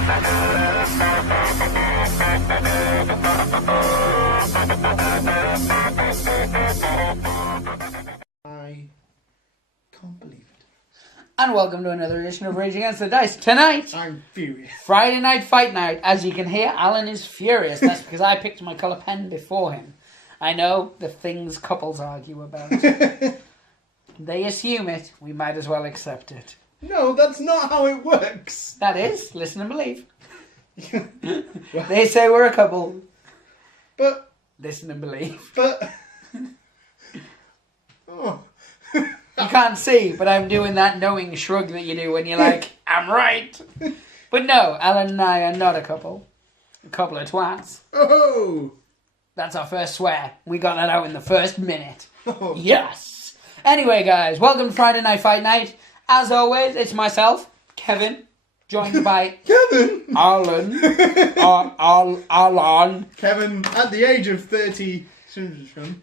I can't believe it. And welcome to another edition of Rage Against the Dice. Tonight, I'm furious. Friday night fight night. As you can hear, Alan is furious. That's because I picked my colour pen before him. I know the things couples argue about. They assume it. We might as well accept it. No, that's not how it works. That is, listen and believe. They say we're a couple. But... Listen and believe. But... Oh. You can't see, but I'm doing that knowing shrug that you do when you're like, I'm right. But no, Alan and I are not a couple. A couple of twats. Oh! That's our first swear. We got that out in the first minute. Oh. Yes! Anyway, guys, welcome to Friday Night Fight Night. As always, it's myself, Kevin, joined by... Kevin! Alan. Alan. Kevin, at the age of 30...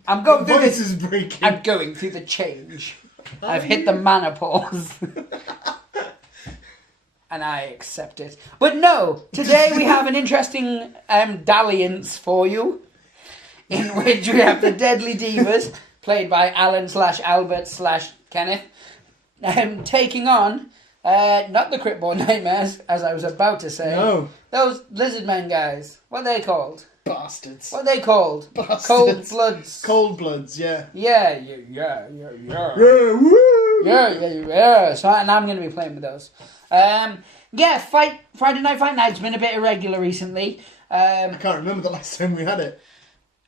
I'm going through voice this. is breaking. I'm going through the change. I've hit the menopause. And I accept it. But no, today we have an interesting dalliance for you. In which we have the Deadly Divas, played by Alan/Albert/Kenneth, taking on, not the Cryptborn Nightmares, as I was about to say. No. Those lizard men guys. What are they called? Bastards. What are they called? Bastards. Cold Bloods. Cold Bloods, yeah. Yeah. Yeah, woo! Yeah. So and I'm going to be playing with those. Friday Night Fight Night's been a bit irregular recently. I can't remember the last time we had it.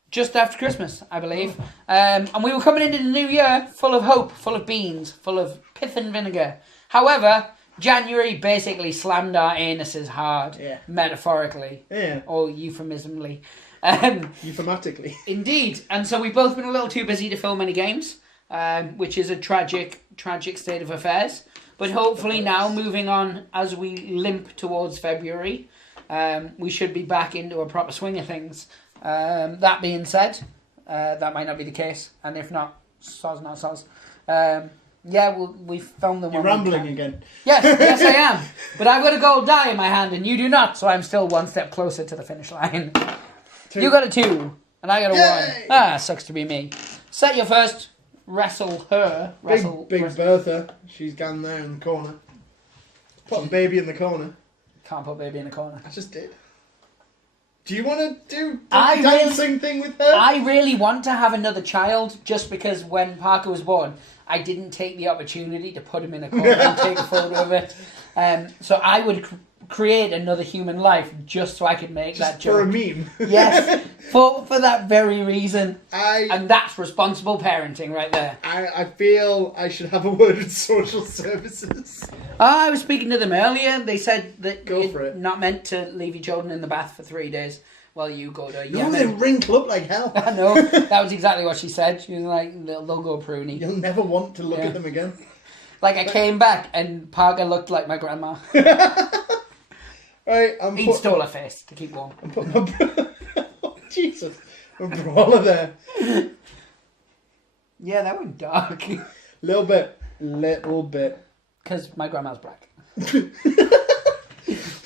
Just after Christmas, I believe. And we were coming into the new year full of hope, full of beans, full of pith and vinegar. However, January basically slammed our anuses hard, metaphorically, or euphemismally. Euphematically. Indeed. And so we've both been a little too busy to film any games, which is a tragic state of affairs. But hopefully now, moving on as we limp towards February, we should be back into a proper swing of things. That being said, that might not be the case, and if not, soz not soz. We filmed them. You're rambling again. Yes, I am. But I've got a gold die in my hand, and you do not, so I'm still one step closer to the finish line. 2. You got a 2, and I got a Yay! 1. Sucks to be me. Set your first. Wrestle her. Big Bertha. She's gone there in the corner. Put the baby in the corner. Can't put baby in the corner. I just did. Do you want to do the dancing thing with her? I really want to have another child, just because when Parker was born, I didn't take the opportunity to put him in a corner and take a photo of it. So I would create another human life just so I could make that joke. For a meme. Yes, for that very reason. And that's responsible parenting right there. I feel I should have a word with social services. I was speaking to them earlier. They said that you're not meant to leave your children in the bath for 3 days while you go to Yemen. No, they wrinkle up like hell. I know. That was exactly what she said. She was like, they'll go pruny. You'll never want to look at them again. Like, I came back and Parker looked like my grandma. Right, He'd stole her face to keep warm. I'm putting my... Oh, Jesus. My brawler there. Yeah, that went dark. Little bit. Because my grandma's black.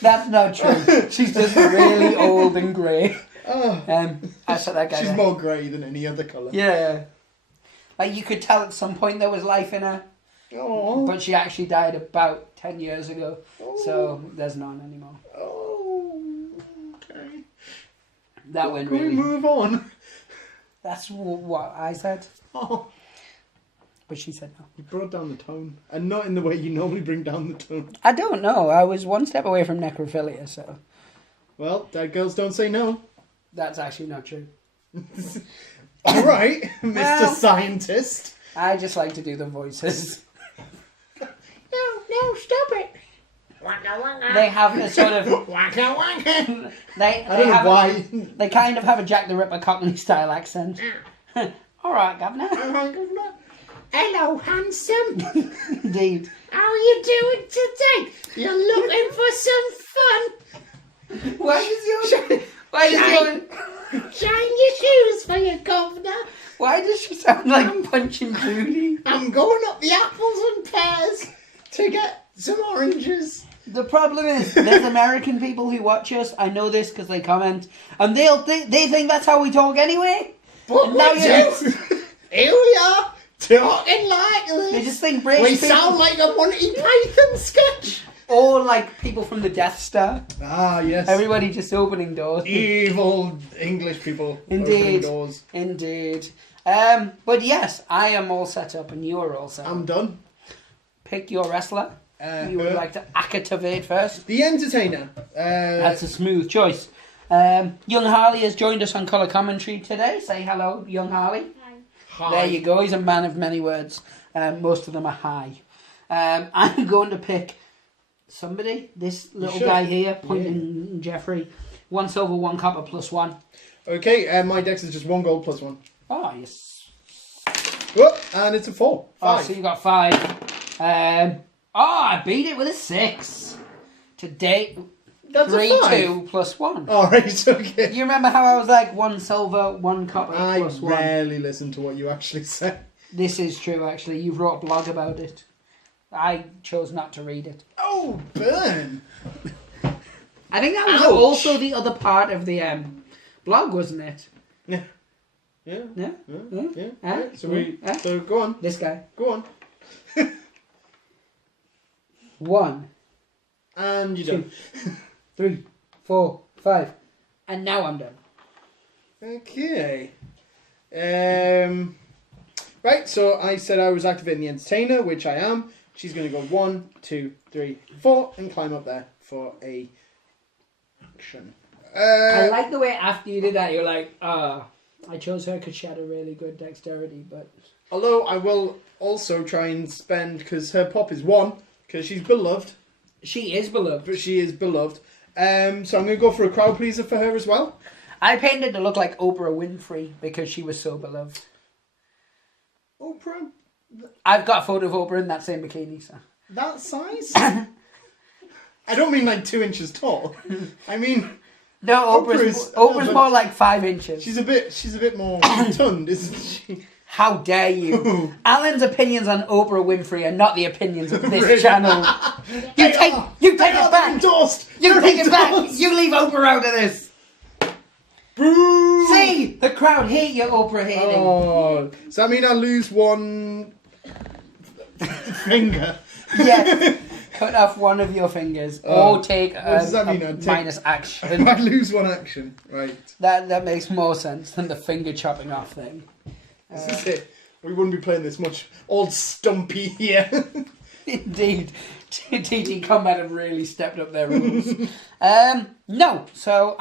That's not true. She's just really old and grey. Oh. I said that guy. She's more grey than any other colour. Yeah. Like, you could tell at some point there was life in her. Oh. But she actually died about 10 years ago. Oh. So there's none anymore. Oh. Okay. That went Can really... we move on? That's what I said. Oh. But she said no. You brought down the tone. And not in the way you normally bring down the tone. I don't know. I was one step away from necrophilia, so... Well, dead girls don't say no. That's actually not true. All right, Mr. Scientist. I just like to do the voices. No, stop it. Waka waka. They have a sort of... Waka waka. They I don't know why. They kind of have a Jack the Ripper Cockney style accent. All right, Governor. Hello, handsome. Indeed. How are you doing today? You're looking for some fun. Shine your shoes for your governor. Why does she sound like Punch and Judy? I'm going up the apples and pears to get some oranges. The problem is, there's American people who watch us. I know this because they comment, and they think that's how we talk anyway. But And now here we are talking like this. They just think British We people, sound like a Monty Python sketch. or like people from the Death Star. Ah, yes. Everybody just opening doors. Evil English people. Indeed. Opening doors. Indeed. But yes, I am all set up, and you're all set up. I'm done. Pick your wrestler. You would her. like to activate first. The Entertainer. That's a smooth choice. Young Harley has joined us on Colour Commentary today. Say hello, Young Harley. Hi. There you go. He's a man of many words. Most of them are hi. I'm going to pick somebody. This little should. guy here, pointing Jeffrey. 1 silver, 1 copper, +1. Okay, my dex is just 1 gold plus 1. Oh, yes. Whoop, and it's a 4. 5. Oh, so you got 5. I beat it with a 6. Today, That's 3, a 5. 2, +1. Alright, okay. You remember how I was like 1 silver, 1 copper, I +1? rarely listen to what you actually say. This is true, actually. You wrote a blog about it. I chose not to read it. Oh, burn! I think that was Ouch. also the other part of the blog, wasn't it? Yeah. Yeah. Yeah? Yeah. Huh? Right, so Huh? so go on. This guy. Go on. 1, And you're 2, done. 3, 4, 5. And now I'm done. Okay. Right, so I said I was activating the Entertainer, which I am. She's going to go 1, 2, 3, 4, and climb up there for a action. I like the way after you did that, you're like, I chose her because she had a really good dexterity, but... Although I will also try and spend, because her pop is 1, because she's beloved, She is beloved. but she is beloved. So I'm going to go for a crowd pleaser for her as well. I painted to look like Oprah Winfrey because she was so beloved. Oprah, I've got a photo of Oprah in that same bikini, so... that size? I don't mean like 2 inches tall. I mean, No, Oprah's more like 5 inches. she's a bit more rotund, isn't she? How dare you? Alan's opinions on Oprah Winfrey are not the opinions of this Really? channel. You take it back. Endorsed. You They're take it back. endorsed. You leave Oprah out of this. Boo! See, the crowd hate your Oprah hating. Oh, does that mean I lose 1 finger? Yes. Cut off one of your fingers, or take what does that mean? a I'd take- minus action. I lose 1 action, right? That makes more sense than the finger chopping off thing. This is it. We wouldn't be playing this much. Old Stumpy here. Indeed. TTCombat have really stepped up their rules. No, so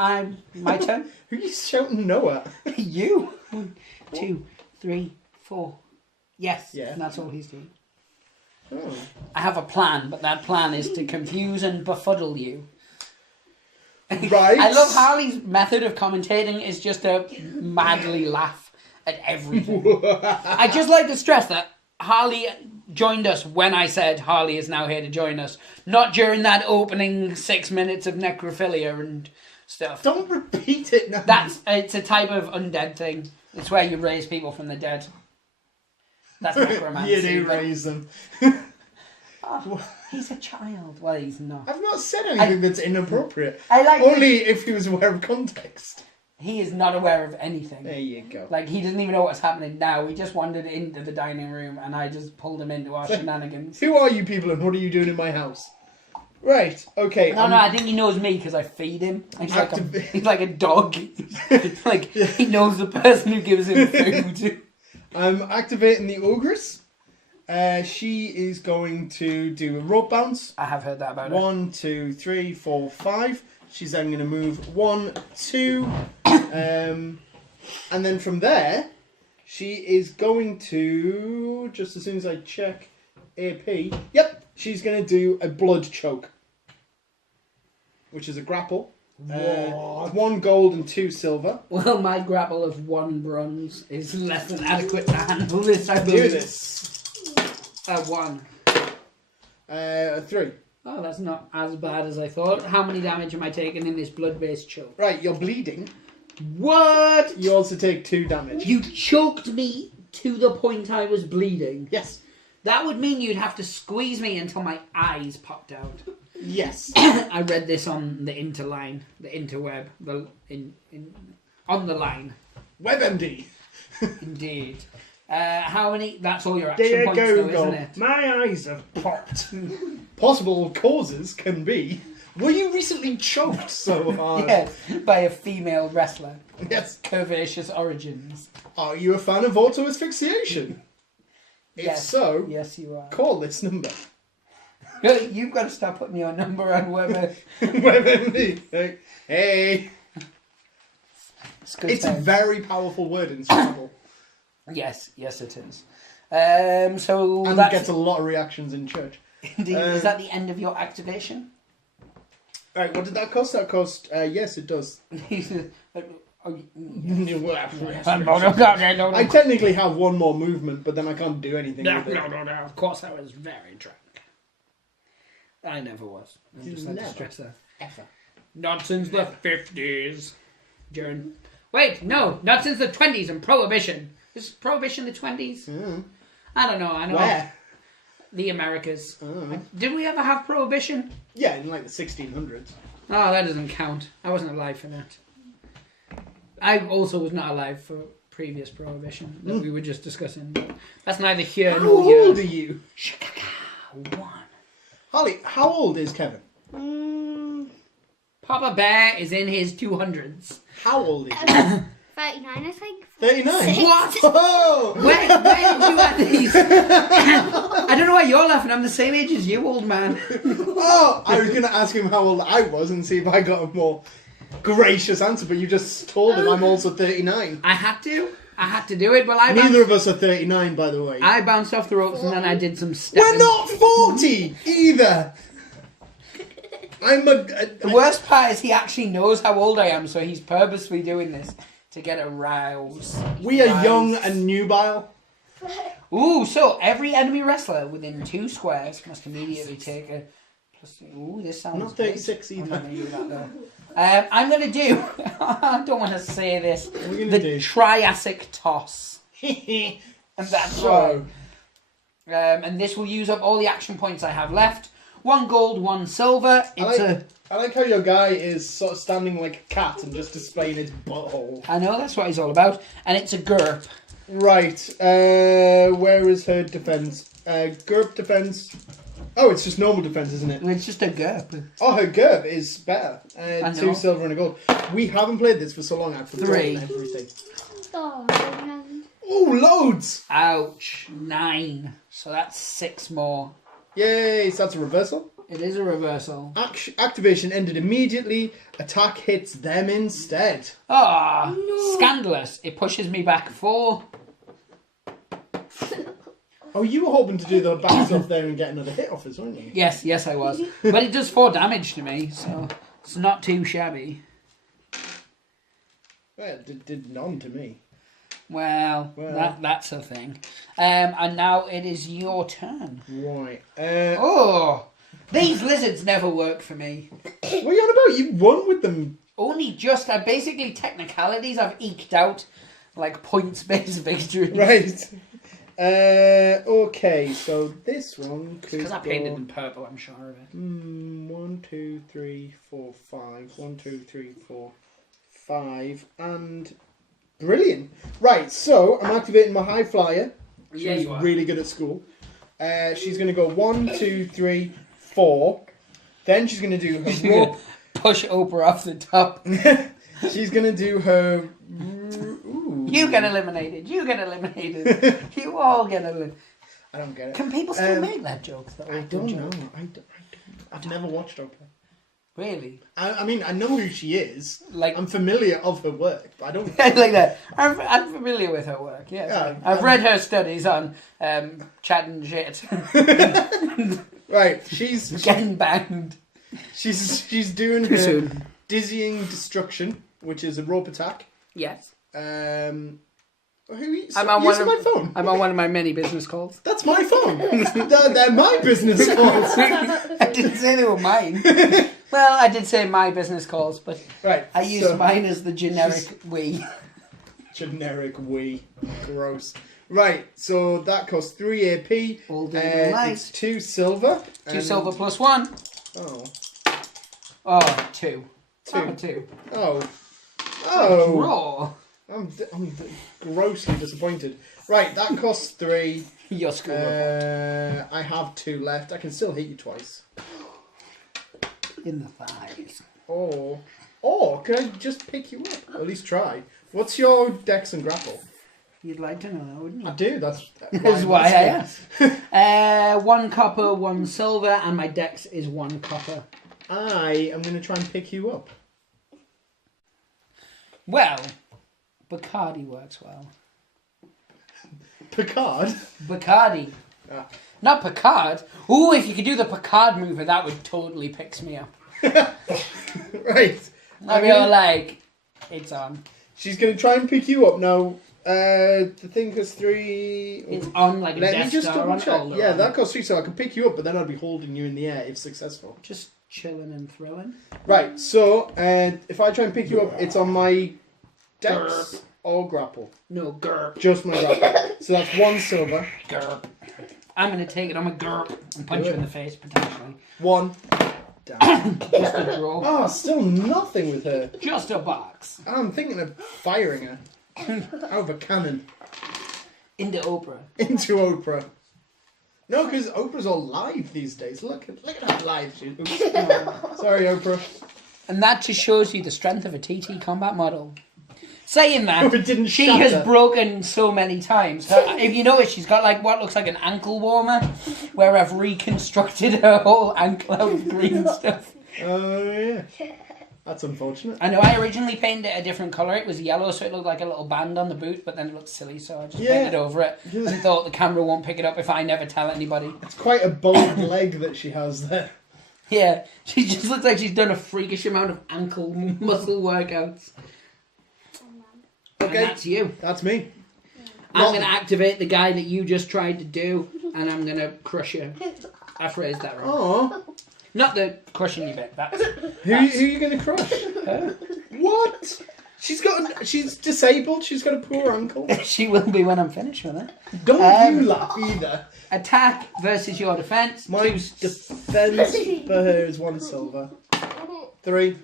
my turn. Who are you shouting no at? You. 1, 2, 3, 4. Yes. Yeah. And that's all he's doing. Oh. I have a plan, but that plan is to confuse and befuddle you. Right. I love Harley's method of commentating is just to madly laugh at everything. I just like to stress that Harley joined us when I said Harley is now here to join us, not during that opening 6 minutes of necrophilia and stuff. Don't repeat it now. It's a type of undead thing. It's where you raise people from the dead. That's necromancy. You do but- raise them. Oh, he's a child. Well, he's not. I've not said anything that's inappropriate. I like Only if he was aware of context. He is not aware of anything. There you go. Like, he doesn't even know what's happening now. He just wandered into the dining room and I just pulled him into our shenanigans. Who are you people and what are you doing in my house? Right, okay. No, I think he knows me because I feed him. He's like a dog. Like, he knows the person who gives him food. I'm activating the Ogress. She is going to do a rope bounce. I have heard that about it. 1, 2, 3, 4, 5. She's then going to move 1, 2. And then from there, she is going to, just as soon as I check AP, yep, she's going to do a blood choke. Which is a grapple. 1 gold and 2 silver. Well, my grapple of 1 bronze is less than adequate to handle this. I Do believe. this. 1. 3. Oh, that's not as bad as I thought. How many damage am I taking in this blood-based choke? Right, you're bleeding. What? You also take 2 damage. You choked me to the point I was bleeding. Yes. That would mean you'd have to squeeze me until my eyes popped out. Yes. I read this on the interweb, on the line. WebMD. Indeed. How many? That's all your action Dear points, though, Google, isn't it? my eyes have popped. Possible causes can be. Were you recently choked so hard? Yeah, by a female wrestler. Yes. Curvaceous origins. Are you a fan of auto asphyxiation? If Yes. so, Yes, you are. call this number. You've got to start putting your number on whether WebMD. Hey. good It's a times. very powerful word in Scrabble. Yes, it is. So And that gets a lot of reactions in church. indeed, is that the end of your activation? Alright, what did that cost? That cost, yes, it does. Oh, I technically have one more movement, but then I can't do anything with it. No. Of course, I was very drunk. I never was. I just had to Never. stress that. Ever. Not since the 50s. Wait, no, not since the 20s and Prohibition. Is Prohibition the 20s? Mm. I don't know. I know Where? the Americas. Mm. Did we ever have Prohibition? Yeah, in like the 1600s. Oh, that doesn't count. I wasn't alive for that. I also was not alive for previous Prohibition that we were just discussing. But that's neither here How nor here. old are you? Chicago 1. Holly, how old is Kevin? Papa Bear is in his 200s. How old is he? 39, I think. 39. What? Whoa! Where did you at these? I don't know why you're laughing. I'm the same age as you, old man. Oh, I was going to ask him how old I was and see if I got a more gracious answer, but you just told him I'm also 39. I had to do it. Well, Neither of us are 39, by the way. I bounced off the ropes and then I did some stepping. We're not 40 either. The worst part is he actually knows how old I am, so he's purposely doing this to get aroused. We are young and nubile. Ooh, so every enemy wrestler within 2 squares must immediately take a plus. Ooh, this sounds Not good. 36 I'm either. not gonna do that though. I'm going to do, I don't want to say this, What are we the going to do? Triassic Toss. And that's So, right. And this will use up all the action points I have left. 1 gold, 1 silver. I like how your guy is sort of standing like a cat and just displaying his butthole. I know, that's what he's all about. And it's a GURP. Right, where is her defense? GURP defense. Oh, it's just normal defense, isn't it? It's just a GURP. Oh, her GURP is better. I know. 2 silver and a gold. We haven't played this for so long, I've forgotten 3. everything. Oh, Oh, loads! Ouch. 9. So that's 6 more. Yay, so that's a reversal. It is a reversal. Activation ended immediately. Attack hits them instead. Ah, scandalous. It pushes me back 4. Oh, you were hoping to do the back stuff there and get another hit off us, weren't you? Yes, I was. But it does 4 damage to me, so it's not too shabby. Well, it did none to me. Well. That's a thing. And now it is your turn. Right. Oh, these lizards never work for me. What are you on about? You won with them. Only just, basically technicalities I've eked out, like points-based victories. Right. Okay, so this one could Because I painted go... them purple, I'm sure of it. 1, 2, 3, 4, 5. 1, 2, 3, 4, 5. And... Brilliant. Right, so I'm activating my high flyer. Yeah, She's you are. really good at school. She's going to go 1, 2, 3, 4. Then she's going to do her rope. Push Oprah off the top. She's going to do her... Ooh. You get eliminated. You get eliminated. You all get eliminated. I don't get it. Can people still make that joke? I don't know. I've never watched Oprah. Really? I mean, I know who she is. Like- I'm familiar of her work, but I don't... Like that. I'm familiar with her work, yes. Yeah, I've read her studies on chatting shit. Right, she's Getting banged. she's doing Too her soon. dizzying destruction, which is a rope attack. Yes. I'm on my phone. I'm on one of my many business calls. That's my phone. they're my business calls. I didn't say they were mine. Well, I did say my business calls, but Right. I used mine as the generic we. Generic we. Gross. Right, so that costs 3 AP. All day and night. It's 2 silver. 2 silver plus 1. Oh. Oh, 2. Two. Oh, 2. Oh. Oh. Draw. I'm grossly disappointed. Right, that costs 3. You're screwed up. I have 2 left. I can still hit you twice. In the thighs. Or can I just pick you up? Or at least try. What's your dex and grapple? You'd like to know that, wouldn't you? I do. That's why I asked. 1 copper, 1 silver, and my dex is 1 copper. I am going to try and pick you up. Well, Bacardi works well. Picard? Bacardi. Ah. Not Picard. Ooh, if you could do the Picard mover, that would totally pick me up. Right. I'd be all like, it's on. She's going to try and pick you up. Now, the thing costs 3... It's on like a Let Death me just Star double on check. all Yeah, around. that costs 3, so I can pick you up, but then I'd be holding you in the air if successful. Just chilling and thrilling. Right, so if I try and pick you up, it's on my dex or grapple. No, GURP. Just my grapple. So that's 1 silver. GURP. I'm going to take it on my GURP and punch you in the face, potentially. 1. Damn. Just a draw. Oh, still nothing with her. Just a box. I'm thinking of firing her out of a cannon Into Oprah. into Oprah. No, because Oprah's all live these days. Look at how live she is. Sorry, Oprah. And that just shows you the strength of a TTCombat model. Saying that, It didn't she shatter. has broken so many times. If you notice, she's got like what looks like an ankle warmer, where I've reconstructed her whole ankle out of green stuff. Oh, yeah. That's unfortunate. I know I originally painted it a different colour. It was yellow, so it looked like a little band on the boot, but then it looked silly, so I just painted over it and thought the camera won't pick it up if I never tell anybody. It's quite a bold leg that she has there. Yeah, she just looks like she's done a freakish amount of ankle muscle workouts. Okay. And that's you. That's me. I'm going to activate the guy that you just tried to do, and I'm going to crush you. I phrased that wrong. Oh. Not the crushing you bit. That's Who are you going to crush? her. What? She's disabled. She's got a poor ankle. She will be when I'm finished with it. Don't you laugh either. Attack versus your defense. My defense for her is 1 silver. 3.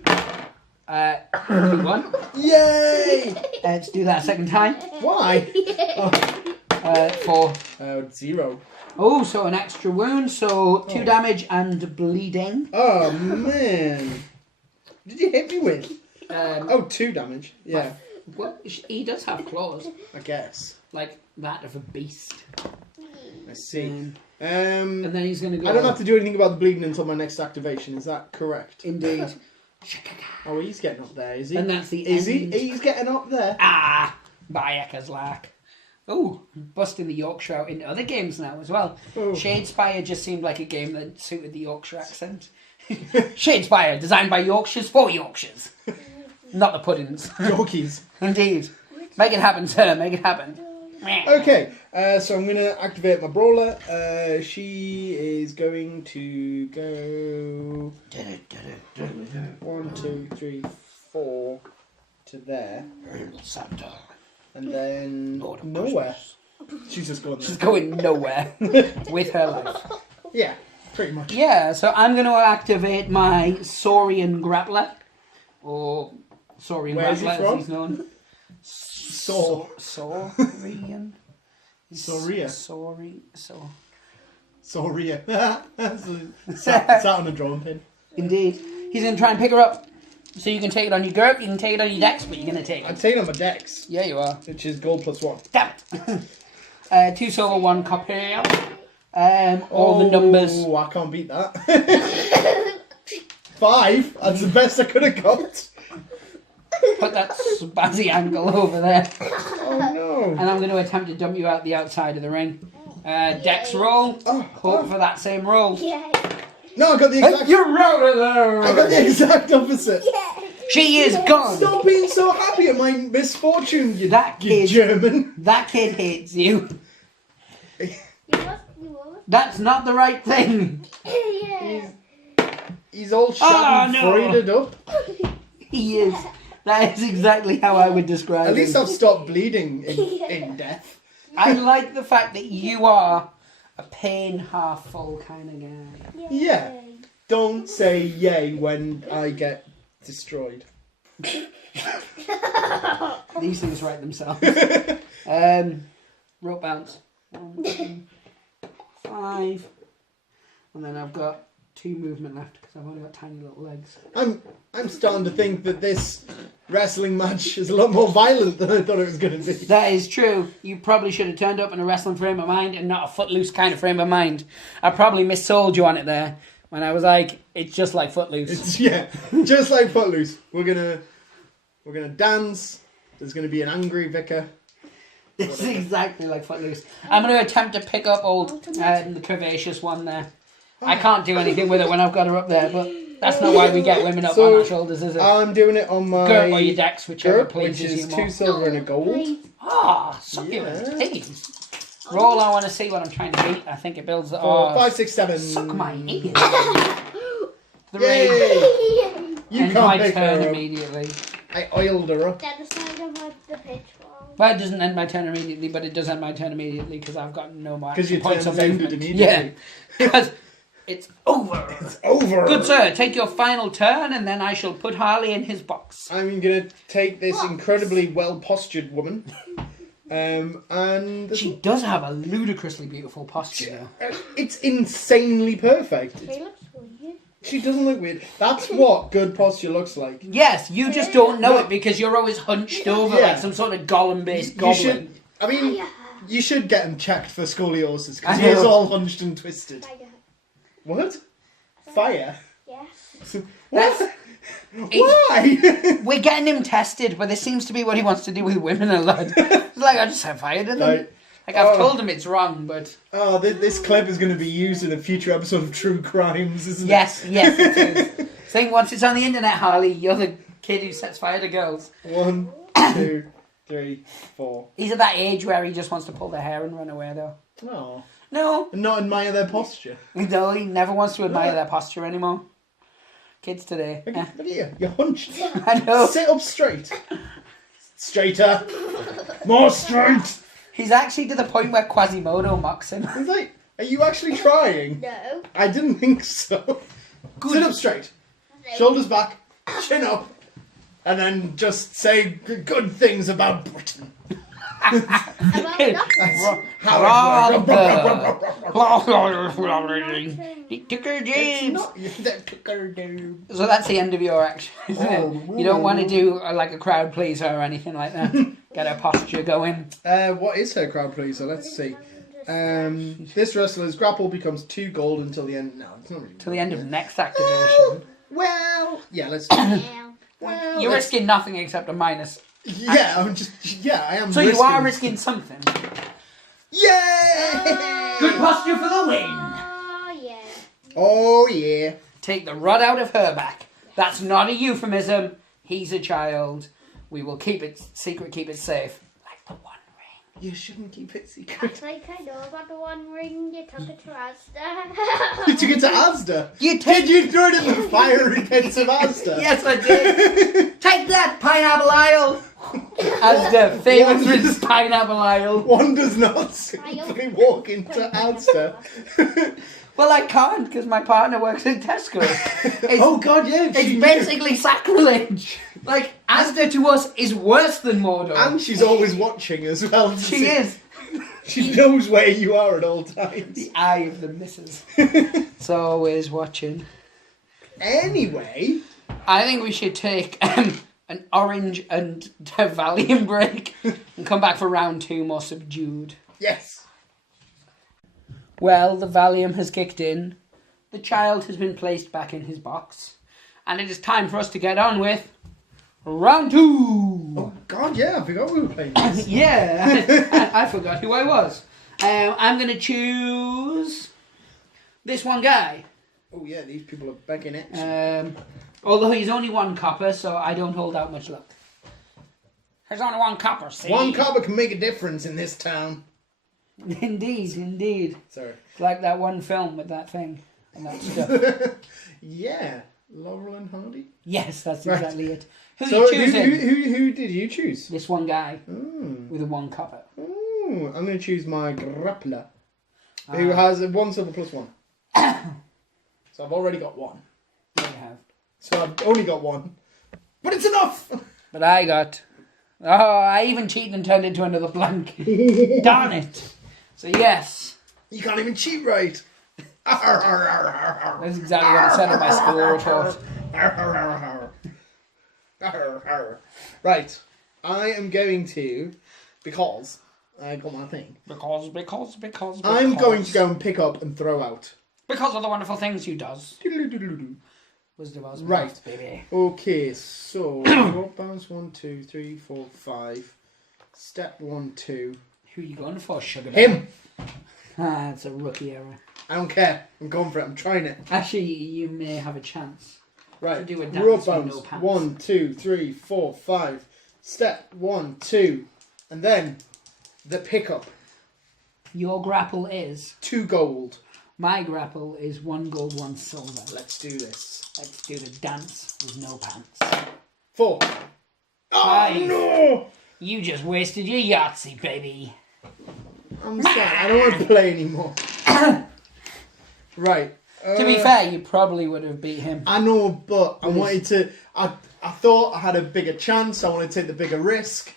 1. Yay! Let's do that a second time. Why? 4. 0. Oh, so an extra wound. So 2 damage and bleeding. Oh man! Did you hit me with? 2 damage. Yeah, Well, he does have claws, I guess. like that of a beast. I see. And then he's going to go. I don't have to do anything about the bleeding until my next activation. Is that correct? Indeed. Oh, he's getting up there, is he? And that's the Is end. he? He's getting up there. Bayeka's lack. Oh, busting the Yorkshire out into other games now as well. Oh. Shadespire just seemed like a game that suited the Yorkshire accent. Shadespire, designed by Yorkshires for Yorkshires. Not the puddings. Yorkies. Indeed. Make it happen, sir. Make it happen. Okay, so I'm going to activate my brawler. She is going to go 1, 2, 3, 4 to there, and then Lord of nowhere. She's just going there. She's going nowhere with her life. Yeah, pretty much. Yeah, so I'm going to activate my Saurian Grappler. Or Saurian Where is he Grappler, from? as he's known. Saurian? Soria. Sorry. Sat on a drawing pin. Indeed. He's going to try and pick her up. So you can take it on your GURP, you can take it on your dex, but you're going to take I'm it. taking on my dex, Yeah, you are. which is gold +1. Damn it. 2 silver, 1 copper. All the numbers. Oh, I can't beat that. 5. That's the best I could have got. Put that spazzy angle over there. Oh no. And I'm going to attempt to dump you out the outside of the ring. Dex roll. Hope for that same roll. No, I got the exact. You're out of there. I got the exact opposite. She is gone. Stop being so happy at my misfortune, you That you kid. German. That kid hates you. You was? That's not the right thing. Yeah. He's all shattered, no. freuded up. He is. That is exactly how I would describe At least him. I've stopped bleeding in death. I like the fact that you are a pain half full kind of guy. Yeah. don't say yay when I get destroyed. These things write themselves. Rope bounce. 1, 2, 5. And then I've got 2 movement left because I've only got tiny little legs. I'm starting to think that this wrestling match is a lot more violent than I thought it was going to be. That is true. You probably should have turned up in a wrestling frame of mind and not a Footloose kind of frame of mind. I probably missold you on it there when I was like, it's just like Footloose. Just like Footloose. We're gonna dance. There's gonna be an angry vicar. It's exactly like Footloose. I'm going to attempt to pick up old the curvaceous one there. I can't do anything with it when I've got her up there, but that's not why we get women up on our shoulders, is it? I'm doing it on my Girt or your decks, whichever Girt, pleases which is you more. 2 silver and a gold. Ah, succulent piggies. Roll, I want to see what I'm trying to beat. I think it builds... 4, 5, 6, 7. Suck my ears. 3. Yay! You End can't my pick turn her up. immediately. I oiled her up. Then the side of the pitch wall. Well, it doesn't end my turn immediately, but it does end my turn immediately because I've got no more Because your points turn's of ended movement. immediately. Yeah, because it's over. It's over. Good sir, take your final turn and then I shall put Harley in his box. I'm gonna take this incredibly well-postured woman, and She does have a ludicrously beautiful posture though. it's insanely perfect. She looks weird. She doesn't look weird. That's what good posture looks like. Yes, you just don't know it because you're always hunched over Yeah. like some sort of golem-based You goblin. should. I mean, you should get him checked for scoliosis because I he is know. all hunched and twisted. Fire. What? Fire? Yes. What? Why? We're getting him tested, but this seems to be what he wants to do with women a lot. It's like, I just have fire to them. Like, I've told him it's wrong, but... Oh, this clip is going to be used in a future episode of True Crimes, isn't Yes, yes, it is. Saying once it's on the internet, Harley, you're the kid who sets fire to girls. it? 1, 2, 3, 4. He's at that age where he just wants to pull their hair and run away, though. Oh. No, And not admire their posture. no, he never wants to admire their posture anymore. Kids today. Look at you. You're hunched. I know. Sit up straight. Straighter. More straight. He's actually to the point where Quasimodo mocks him. He's like, are you actually trying? No. I didn't think so. Good. Sit up straight. Shoulders back. Chin up. And then just say good things about Britain. About nothing. How it James. works. So that's the end of your action, isn't it? You don't want to do like a crowd pleaser or anything like that. Get her posture going. What is her crowd pleaser? Let's see. This wrestler's grapple becomes 2 gold until the end. No, it's not really. Till the end of next activation. Well, yeah, let's do it. Well, You're risking nothing except a minus. Yeah, I am. So you are risking something. Yay! Good posture for the win. Oh, yeah. Oh yeah. Take the rod out of her back. That's not a euphemism. He's a child. We will keep it secret, keep it safe. Like the One Ring. You shouldn't keep it secret. Actually, I know about the One Ring. You took it to Asda. You took it to Asda. You Did you throw it in the fiery pits of Asda? Yes, I did. Take that, Pineapple Isle. As the famous One- for his Pineapple Isle. One does not simply walk into Asda. Well, I can't because my partner works at Tesco. It's, Oh God, yeah. it's basically sacrilege. Like, Asda to us is worse than Mordor. And she's always watching as well. to She see- is. She knows where you are at all times. The eye of the missus. It's always watching. Anyway, I think we should take an orange and a Valium break and come back for round 2 more subdued. yes. Well, the Valium has kicked in. The child has been placed back in his box. And it is time for us to get on with round 2. Oh God, yeah. I forgot we were playing this. Yeah, I forgot who I was. I'm going to choose this one guy. Oh yeah, these people are begging it. Although he's only 1 copper, so I don't hold out much luck. There's only 1 copper, see? 1 copper can make a difference in this town. Indeed, indeed. Sorry. It's like that one film with that thing and that stuff. Yeah, Laurel and Hardy. Yes, that's Right. exactly it. Who So you choosing? who did you choose? This one guy Mm. with a 1 copper. Ooh, I'm going to choose my grappler, who has a 1 silver plus 1. So I've already got one. There you have. So I've only got one. But it's enough! But I got... Oh, I even cheated and turned into another blank. Darn it. So yes. You can't even cheat right. That's exactly what it said in my school report. Right. I am going to, because I got my thing. Because. I'm going to go and pick up and throw out. Because of the wonderful things you does. Was the Right. baby. Okay, so rope bounce 1, 2, 3, 4, 5. Step 1, 2. Who are you going for, sugar? Him! Ah, it's a rookie error. I don't care. I'm going for it. I'm trying it. Actually, you may have a chance. Right. To do a dance rope with bounce no pants. 1, 2, 3, 4, 5. Step 1, 2. And then the pickup. Your grapple is... 2 gold. My grapple is 1 gold, 1 silver. Let's do this. Let's do the dance with no pants. 4. Oh 5. no! You just wasted your Yahtzee, baby. I'm sad. I don't want to play anymore. Right. To be fair, you probably would have beat him. I know, but I wanted to. I thought I had a bigger chance. I wanted to take the bigger risk.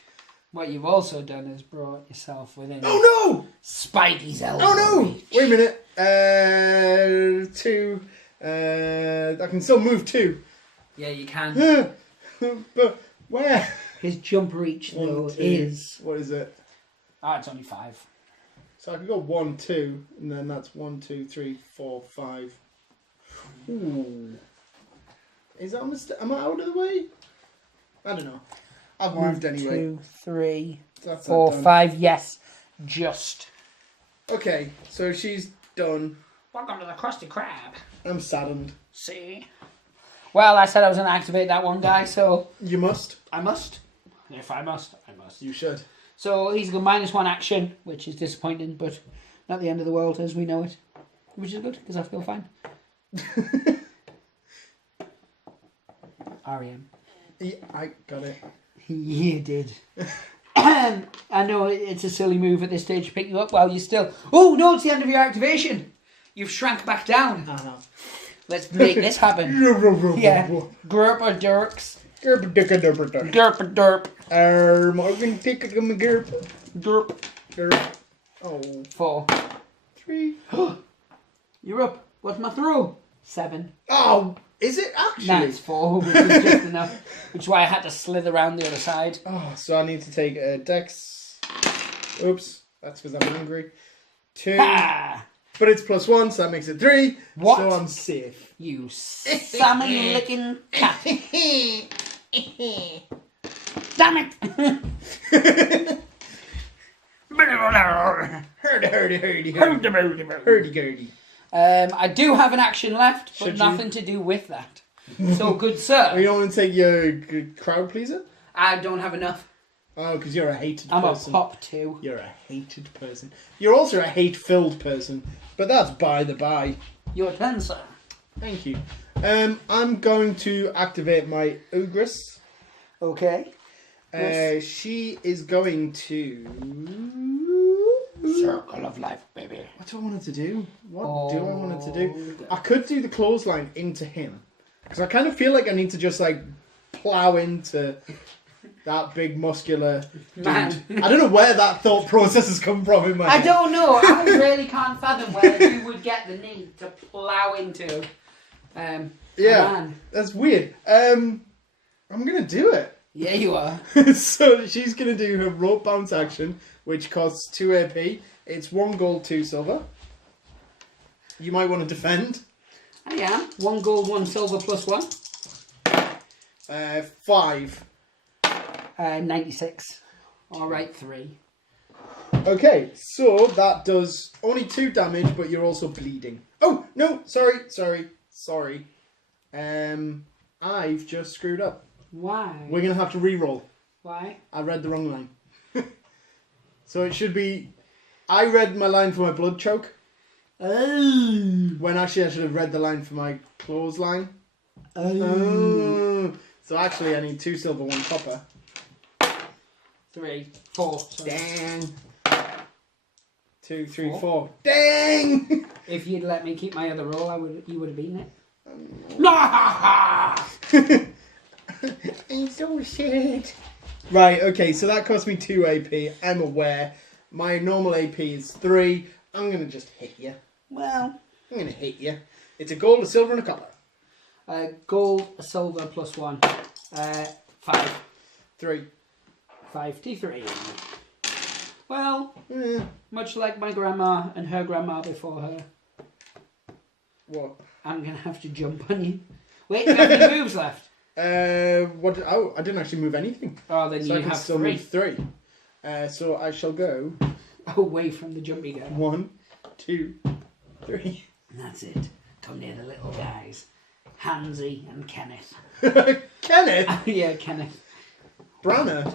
What you've also done is brought yourself within Oh Spidey's elbow. no! Oh no! reach. Wait a minute. 2. I can still move 2. Yeah, you can. But where? His jump reach, though, 1, 2. is... What is it? Ah, it's only 5. So I could go 1, 2, and then that's 1, 2, 3, 4, 5. Ooh. Is that a mistake? Am I out of the way? I don't know. I've moved anyway. 2, 3, That's 4, that done. 5. Yes, just. Okay, so she's done. Welcome to the Krusty Krab. I'm saddened. See? Well, I said I was going to activate that one guy, so You must. I must. If I must, I must. You should. So he's got -1 action, which is disappointing, but not the end of the world as we know it. Which is good, because I feel fine. REM. Yeah, I got it. You did. I know it's a silly move at this stage to pick you up while you're still... Oh, no, it's the end of your activation. You've shrank back down. I know. Let's make this happen. Yeah. Grp or Dirks. Gerp. Derp or derp. I'm going to take a gerp. Derp. Gerp. Oh. 4. 3. You're up. What's my throw? 7. Oh, is it actually? That's 4, which is just enough. Which is why I had to slither around the other side. Oh, so I need to take a dex. Oops, that's because I'm angry. 2. Ha! But it's +1, so that makes it 3. What? So I'm safe. You salmon licking cat. Damn it! Hurdy-gurdy. I do have an action left, but Should you? nothing to do with that. So, good Oh, you sir, don't want to take your crowd pleaser? I don't have enough. Oh, because you're a hated I'm person. a pop 2. You're a hated person. You're also a hate-filled person, but that's by the by. Your turn, sir. Thank you. I'm going to activate my Ogress. Okay. Yes. She is going to... Circle of life, baby. What do I want her to do? What do I want her to do? I could do the clothesline into him. Because I kind of feel like I need to just, like, plow into that big muscular dude. Man. I don't know where that thought process has come from in my head. I don't know. I really can't fathom where you would get the need to plow into. A man. That's weird. I'm going to do it. Yeah, you are. So she's going to do her rope bounce action, which costs 2 AP. It's 1 gold, 2 silver. You might want to defend. I am. 1 gold, 1 silver +1. 5. 96. Alright, 3. Okay, so that does only 2 damage, but you're also bleeding. Oh, no, sorry. I've just screwed up. Why? We're going to have to re-roll. Why? I read the wrong line. So it should be... I read my line for my blood choke. Oh. When actually I should have read the line for my clothesline. Oh. So actually I need 2 silver, 1 copper. 3, 4. Sorry. Dang. 2, 3, 4. Dang! If you'd let me keep my other roll, you would have beaten it. I'm so sad. Right, okay, so that cost me 2 AP. I'm aware. My normal AP is 3. I'm going to just hit you. Well, I'm going to hit you. It's a gold, a silver, and a copper. gold, a silver, plus 1. 5. 3. 53. Well, much like my grandma and her grandma before her, What? I'm going to have to jump on you. Wait, do you have any moves left? What? Oh, I didn't actually move anything. Oh, then So you I can have still 3. move 3. So I shall go Away from the jumpy guy. 1, 2, 3. That's it. Come near the little guys. Hansy and Kenneth. Kenneth! Yeah, Kenneth. Branner.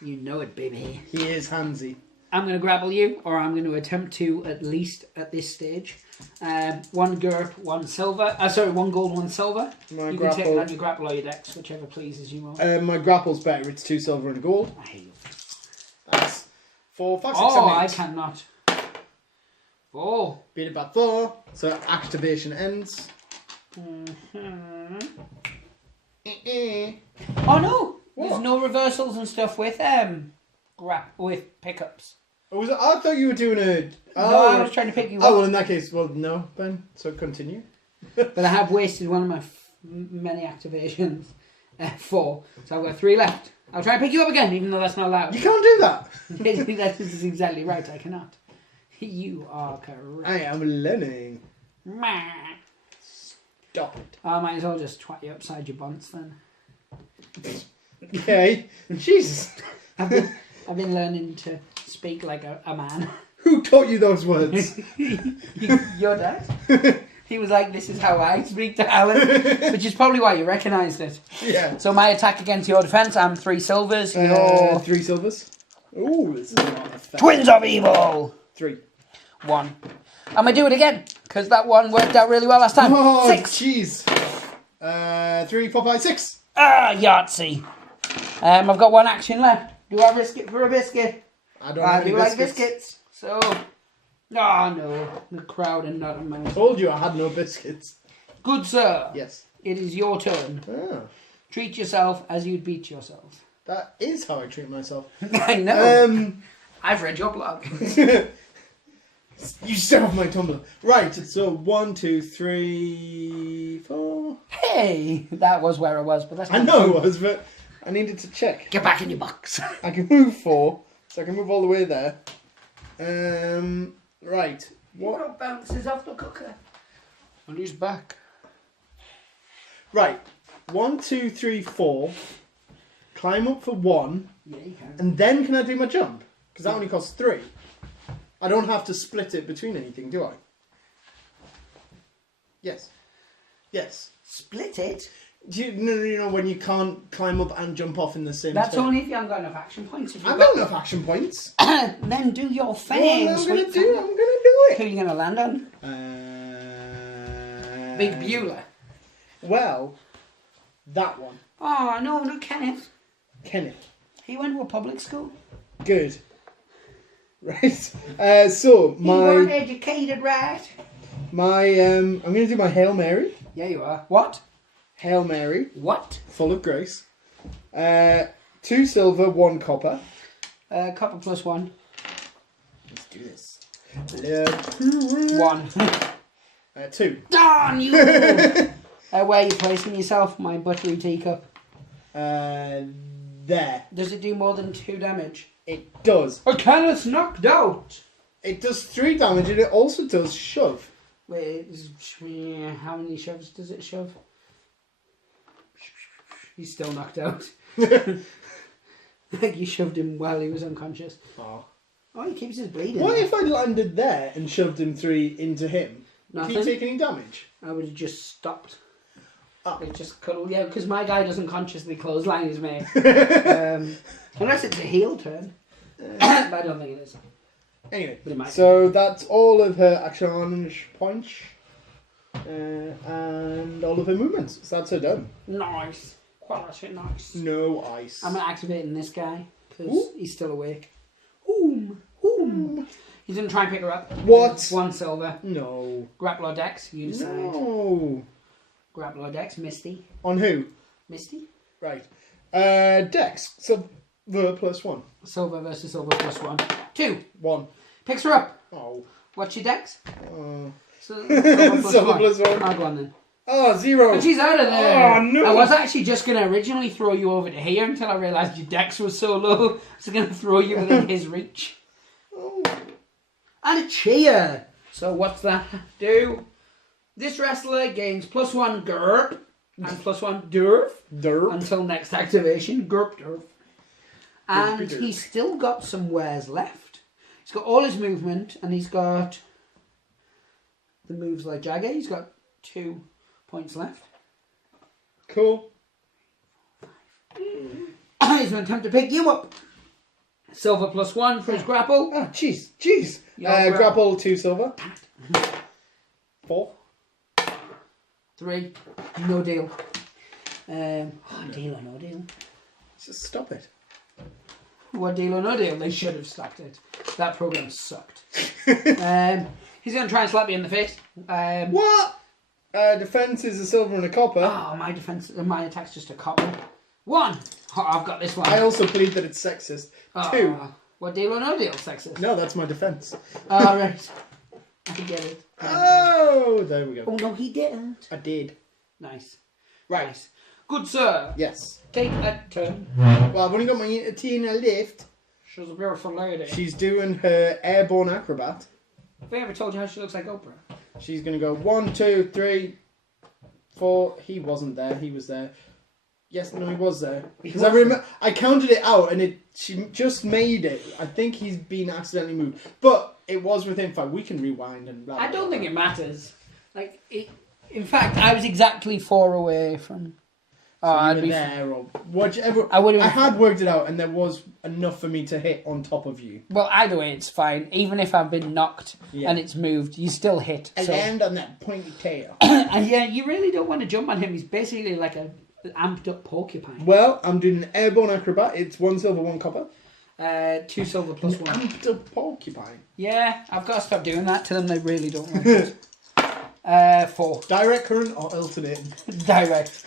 You know it, baby. He is handsy. I'm going to grapple you, or I'm going to attempt to, at least at this stage. 1 GURP, 1 silver. Sorry, 1 gold, 1 silver. My You can grapple. take it on your grapple or your dex, whichever pleases you more. My grapple's better. It's 2 silver and a gold. I hate you. That's 4, 5, 6, Oh, 7, 8. I cannot. 4. Beat it by 4. So activation ends. Oh no! What? There's no reversals and stuff with with pickups. Oh, was it? I thought you were doing a. No, Oh, I was trying to pick you oh up. well, in that case, well, no, Ben. So continue. But I have wasted one of my many activations. 4. So I've got 3 left. I'll try and pick you up again, even though that's not allowed. You can't do that. That is exactly right, I cannot. You are correct. I am learning. Meh. Stop it. I might as well just twat you upside your bunts then. Okay. Jesus. I've been learning to speak like a man. Who taught you those words? Your dad? He was like, this is how I speak to Alan. Which is probably why you recognised it. Yeah. So my attack against your defence, I'm 3 silvers. Your 3 silvers. Ooh, this is not effective. Twins of Evil! 3. 1. I'm going to do it again, because that one worked out really well last time. Oh, 6. jeez. 3, 4, 5, 6. Ah, Yahtzee. I've got 1 action left. Do I risk it for a biscuit? I don't have any do like biscuits. biscuits. So, oh no, the crowd and not a I man. told you I had no biscuits. Good sir, Yes. it is your turn. Ah, Treat yourself as you'd beat yourself. that is how I treat myself. I know. Um, I've read your blog. You set off my Tumblr. Right, so 1, 2, 3, 4. Hey, that was where I was, but that's I not know true. it was, but I needed to check. Get back in your box. I can move 4, so I can move all the way there. Right. What bounces off the cooker? On his back. Right. 1, 2, 3, 4. Climb up for 1, Yeah, you can. and then can I do my jump? Because that only costs 3. I don't have to split it between anything, do I? Yes. Yes. Split it? Do you know when you can't climb up and jump off in the same That's turn? only if you haven't got enough action points. If you've I've got enough action points. Then do your thing. What am I sweet gonna do? fella. I'm gonna do Who are you going to land on? it. Big Beulah. Well, that one. Oh, no, not Kenneth. Kenneth. He went to a public school. Good. Right. So You weren't my educated, right? I'm gonna do my Hail Mary. Yeah, you are. What? Hail Mary, What? full of grace. 2 silver, 1 copper. Copper plus 1. Let's do this. 1. 2. Darn you! Where are you placing yourself, my buttery teacup? There. Does it do more than 2 damage? It does. Oh, Kenneth's knocked out! It does 3 damage, and it also does shove. Wait, how many shoves does it shove? He's still knocked out. Like you shoved him while he was unconscious. Oh. Oh, he keeps his bleeding. What if I landed there and shoved him 3 into him? Nothing. Did he take any damage? I would have just stopped. Oh. It just cuddle, yeah, because my guy doesn't consciously clothesline his mate. Unless it's a heel turn. But I don't think it is. Anyway, But it might so that's all of her action points. And all of her movements. So that's her done. Nice. Quality nice. No ice. I'm activating this guy because Ooh. he's still awake. Oom. Oom. He's going to try and pick her up. What? 1 silver. No. Grappler Dex, you decide. No. Grappler Dex, Misty. On who? Misty? Right. Dex. Silver +1. Silver versus silver +1. 2. 1. Picks her up. Oh. What's your Dex? Silver Silver +1. I'll go on then. Oh, 0. But she's out of there. Oh, no. I was actually just going to originally throw you over to here until I realised your Dex was so low. I was going to throw you within his reach. Oh. And a cheer. So what's that do? This wrestler gains +1 GURP and +1 DURF Derp. until next activation. GURP DURF. And Derp. he's still got some wares left. He's got all his movement and he's got the moves like Jagger. He's got 2 points left. Cool. He's going to attempt to pick you up. Silver +1 for his grapple. Ah, jeez. Your Grapple 2 silver. 4. 3. No deal. Deal or no deal? Just stop it. What deal or no deal? They should have stopped it. That program sucked. He's going to try and slap you in the face. What? Defense is a silver and a copper. Oh, my attack's just a copper. 1. Oh, I've got this one. I also believe that it's sexist. 2. What deal or no deal, sexist? No, that's my defense. Right. I get it. Oh, there we go. Oh, no, he didn't. I did. Nice. Right. Nice. Good, sir. Yes. Take a turn. Well, I've only got my Tina lift. She's a beautiful lady. She's doing her airborne acrobat. Have I ever told you how she looks like Oprah? She's going to go 1, 2, 3, 4. He wasn't there. He was there. Yes, no, he was there. Because I counted it out and she just made it. I think he's been accidentally moved. But it was within 5. We can rewind and blah, blah, I don't blah. think it matters. In fact, I was exactly 4 away from... So you were there or whichever. I had worked it out and there was enough for me to hit on top of you. Well, either way, it's fine. Even if I've been knocked and it's moved, you still hit. I land on that pointy tail. And yeah, you really don't want to jump on him. He's basically like an amped up porcupine. Well, I'm doing an airborne acrobat. It's 1 silver, 1 copper. 2 silver +1. Amped up porcupine. Yeah, I've got to stop doing that to them. They really don't like it. 4. Direct current or alternate? Direct.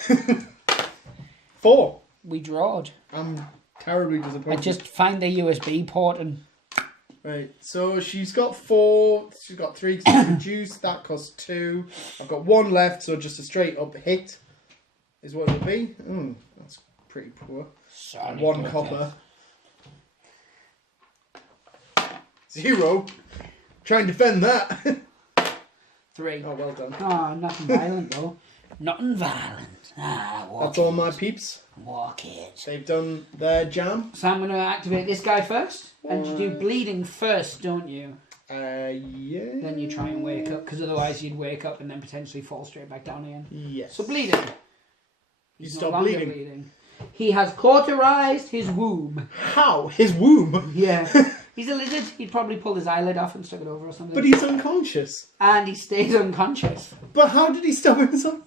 4. We drawed. I'm terribly disappointed. I just find the USB port and... Right, so she's got 4. She's got 3 to reduce. That costs 2. I've got 1 left, so just a straight up hit is what it'll be. That's pretty poor. Sorry, 1 copper. 0. Try and defend that. 3. Oh, well done. Oh, nothing violent though. Nothing violent. That's all my peeps. Walk it. They've done their jam. So I'm going to activate this guy first. And you do bleeding first, don't you? Yeah. Then you try and wake up, because otherwise you'd wake up and then potentially fall straight back down again. Yes. So bleeding. You He's stop no longer bleeding. He has cauterized his womb. How? His womb? Yeah. He's a lizard. He'd probably pulled his eyelid off and stuck it over or something. But he's unconscious. And he stays unconscious. But how did he stop himself?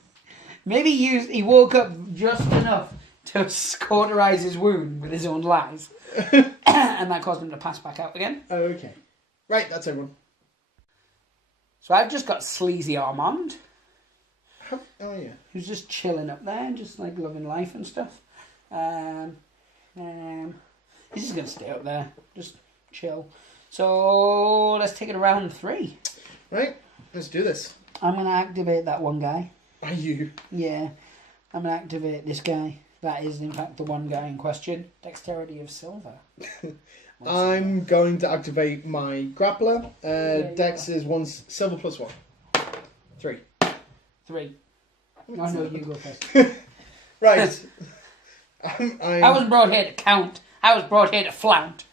Maybe he woke up just enough to cauterize his wound with his own lies. And that caused him to pass back out again. Okay. Right, that's everyone. So I've just got Sleazy Armand, Oh, yeah. who's just chilling up there and just like loving life and stuff. He's just going to stay up there, just chill. So let's take it around 3. Right, let's do this. I'm going to activate that one guy. Are you? Yeah, I'm going to activate this guy. That is, in fact, the one guy in question. Dexterity of silver. I'm going to activate my grappler. Dex is 1 silver +1. 3. 3. No, you go first. Right. I wasn't brought here to count. I was brought here to flaunt.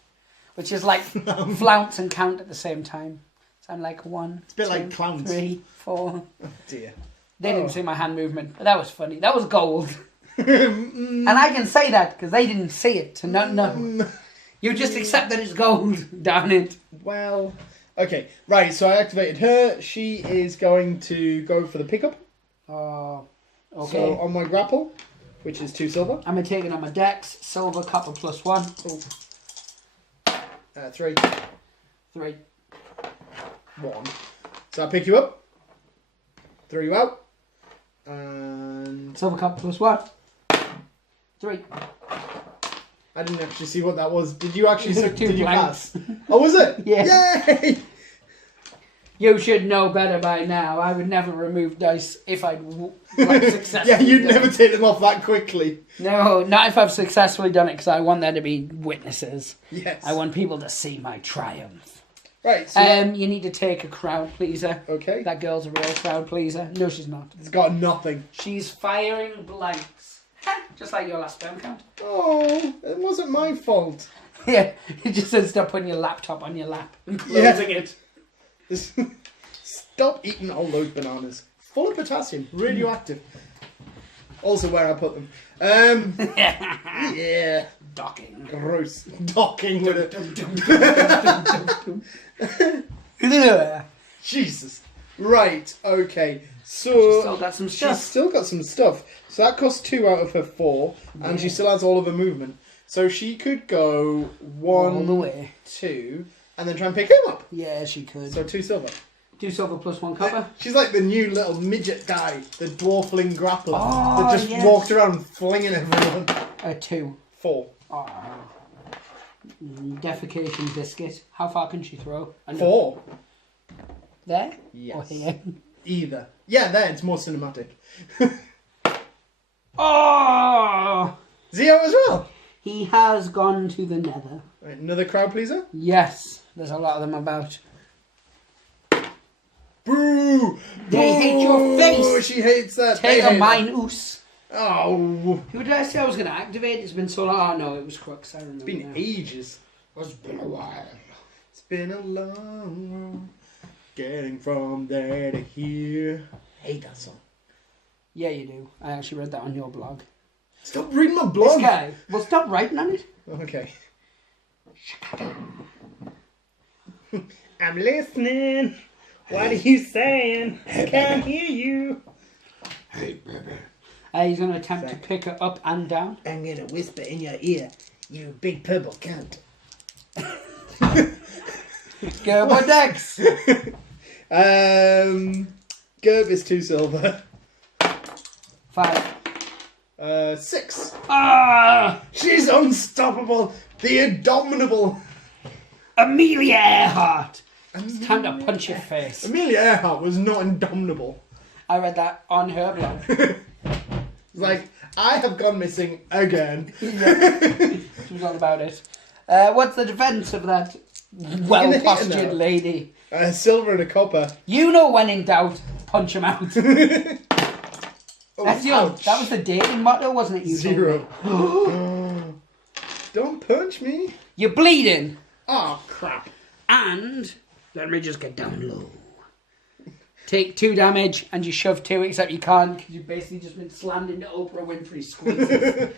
Which is like flounce and count at the same time. So I'm like 1, It's a bit 2, like clowns. 3, 4. Oh, dear. They didn't see my hand movement, but that was funny. That was gold. And I can say that because they didn't see it. So no. You just accept that it's gold. Darn it. Well, okay. Right, so I activated her. She is going to go for the pickup. Oh, okay. So on my grapple, which is 2 silver. I'm going to take it on my dex. Silver, copper +1. Oh. 3. 3. 1. So I pick you up, throw you out, and Silver cup +1. 3. I didn't actually see what that was. Did you actually Two did you blanks. pass? Oh, was it? Yeah. Yay! You should know better by now. I would never remove dice if I'd successfully Yeah, you'd done never it. take them off that quickly. No, not if I've successfully done it, because I want there to be witnesses. Yes. I want people to see my triumph. Right. So You need to take a crowd pleaser. okay. That girl's a real crowd pleaser. No, she's not. It's got nothing. She's firing blanks. Just like your last spell count. Oh, it wasn't my fault. Yeah, you just said stop putting your laptop on your lap and closing it. Stop eating all those bananas. Full of potassium, radioactive. Also where I put them. Yeah. Docking. Gross. Docking with it. Jesus. Right, okay. So Still got some she's stuff. still got some stuff. So that costs 2 out of her 4, and she still has all of her movement. So she could go 1, All the way. 2, and then try and pick him up. Yeah, she could. So 2 silver. 2 silver +1 copper. She's like the new little midget guy, the dwarfling grappler Oh, that just yes. walked around flinging everyone. 2. 4. Oh. Defecation biscuit. How far can she throw? 4. There? Yes. Or here? Either. Yeah, there, it's more cinematic. Oh! Zio as well. He has gone to the nether. Right, another crowd pleaser. Yes, there's a lot of them about. Boo! They hate your face. She hates that. Take They a hate mine that. oos. Oh, Who did I say I was going to activate? It's been so long. Oh no, it was Crux. I remember. it's been now. ages. It's been a while. It's been a long road getting from there to here. I hate that song. Yeah, you do. I actually read that on your blog. Stop reading my This blog. guy. Well, stop writing on it. Okay. I'm listening. What are you saying? I can't hear you. Hey, baby. He's going to attempt to pick her up and down. I'm gonna whisper in your ear, you big purple cunt. Go Vortex. Gerb is 2 silver. 5. 6. Ah! She's unstoppable. The Indomitable. Amelia Earhart. It's time to punch your face. Amelia Earhart was not indomitable. I read that on her blog. It's like, I have gone missing again. She was all about it. What's the defense of that well-postured now. lady? A silver and a copper. You know when in doubt, punch him out. Oh, That's your, ouch. that was the dating motto, wasn't it? You told 0. me? Don't punch me. You're bleeding. Oh, crap. And let me just get down low. Take 2 damage and you shove 2, except you can't because you've basically just been slammed into Oprah Winfrey squeezes.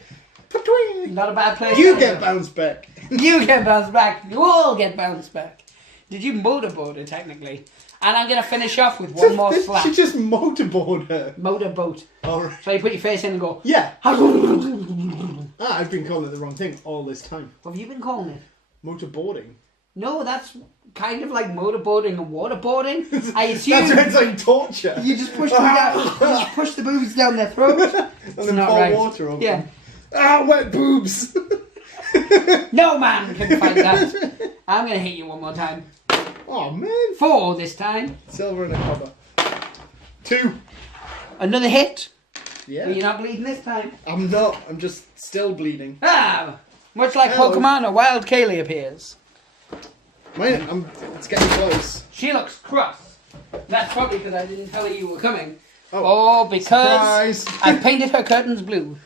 Patwing. Not a bad place. You get bounced back. You get bounced back. You all get bounced back. Did you motorboat her technically? And I'm going to finish off with one more slap. She just motorboard her. Motorboat. Alright. So you put your face in and go, Yeah. what I've been calling it the wrong thing all this time. have you been calling it? Motorboarding. No, that's kind of like motorboating and waterboarding. I assume That sounds like torture. you just push them down, you just push the boobs down their throat. And then not pour right. water over Yeah. them. Ah, wet boobs. No man can fight that. I'm going to hit you one more time. Oh, man. 4 this time. Silver and a copper. 2. Another hit. Yeah. But you're not bleeding this time. I'm not. I'm just still bleeding. Ah! Much like Hello. Pokemon, a wild Kaylee appears. Mine, it's getting close. She looks cross. That's probably because I didn't tell her you were coming. Oh. Or because Surprise. I painted her curtains blue.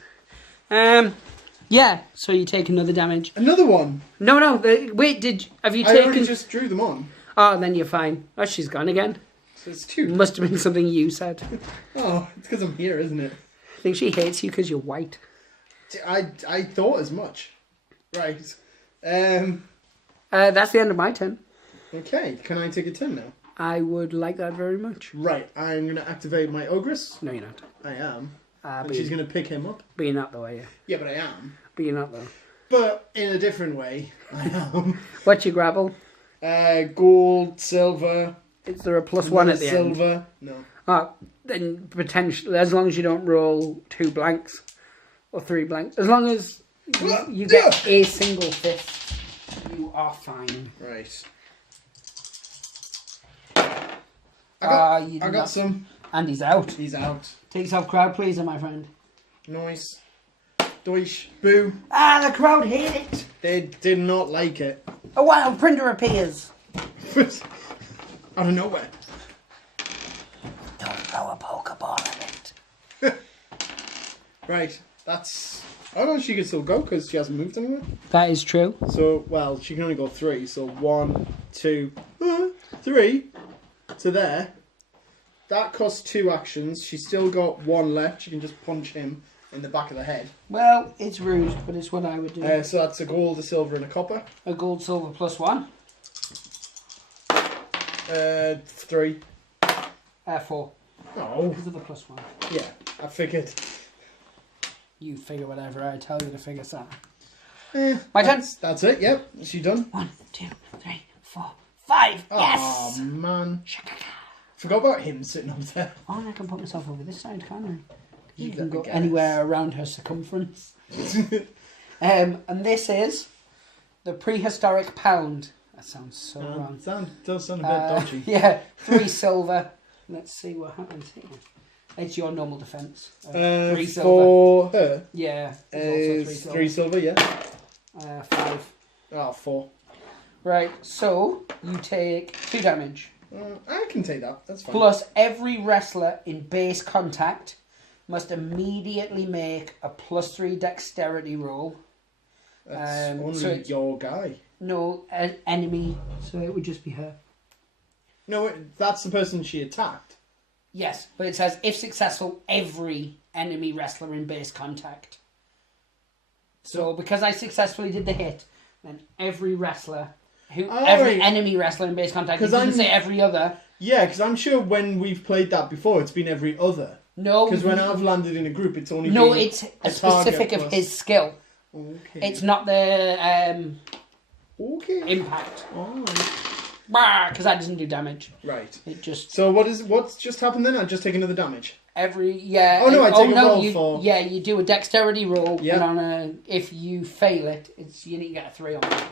Yeah, so you take another damage. Another one. No, wait, have you I taken... already just drew them on. Oh, then you're fine. Oh, she's gone again. So it's 2. Must have been something you said. Oh, it's because I'm here, isn't it? I think she hates you because you're white. I thought as much. Right. That's the end of my turn. Okay, can I take a turn now? I would like that very much. Right, I'm going to activate my Ogress. No, you're not. I am. And But she's going to pick him up. you're not though, are you? Yeah, but I am. But you're not though. But in a different way, I am. What's your grapple? Gold, silver, Is there a +1 at the end? Silver. No. Oh, then potentially, as long as you don't roll 2 blanks or 3 blanks, as long as you get a single fist, you are fine. Right. I got some. And he's out. He's out. Take yourself crowd pleaser, my friend. Nice. Doish. Boo. The crowd hate it. They did not like it. A wild printer appears. Out of nowhere. Don't throw a Pokeball at it. Right. That's... I don't know if she can still go because she hasn't moved anywhere. That is true. So, well, she can only go 3. So 1, 2, 3 to there. That costs 2 actions. She's still got 1 left. She can just punch him in the back of the head. Well, it's rude, but it's what I would do. So that's a gold, a silver, and a copper. A gold, silver +1. 3. 4. Oh, Because of the +1. yeah. I figured. You figure whatever I tell you to figure, Sam. My turn. That's it. Yep. Is she done? 1, 2, 3, 4, 5. Yes. Oh man. Forgot about him sitting up there. Oh, and I can put myself over this side, can't I? You I can go guess. anywhere around her circumference. And this is the prehistoric pound. That sounds so wrong. Does sound a bit dodgy. Yeah, 3 silver. Let's see what happens here. It's your normal defense. 3 silver. For her Yeah. There's is also 3 silver. Yeah. 5. Oh, 4. Right, so you take 2 damage. I can take that. That's fine. Plus, every wrestler in base contact must immediately make a +3 dexterity roll. That's only so your guy. No, an enemy, so it would just be her. No, that's the person she attacked. Yes, but it says, if successful, every enemy wrestler in base contact. So, because I successfully did the hit, then every wrestler, every enemy wrestler in base contact, it doesn't say every other. Yeah, because I'm sure when we've played that before, it's been every other. No. Because when I've landed in a group, it's only No, been it's a specific of his skill. Okay. It's not the Okay. impact. Alright. Because that doesn't do damage. Right. It just... So what's just happened then? I just take another damage. Yeah. Oh no, I take a roll for... Yeah, you do a dexterity roll, Yep. and if you fail it, you need to get a 3 on it.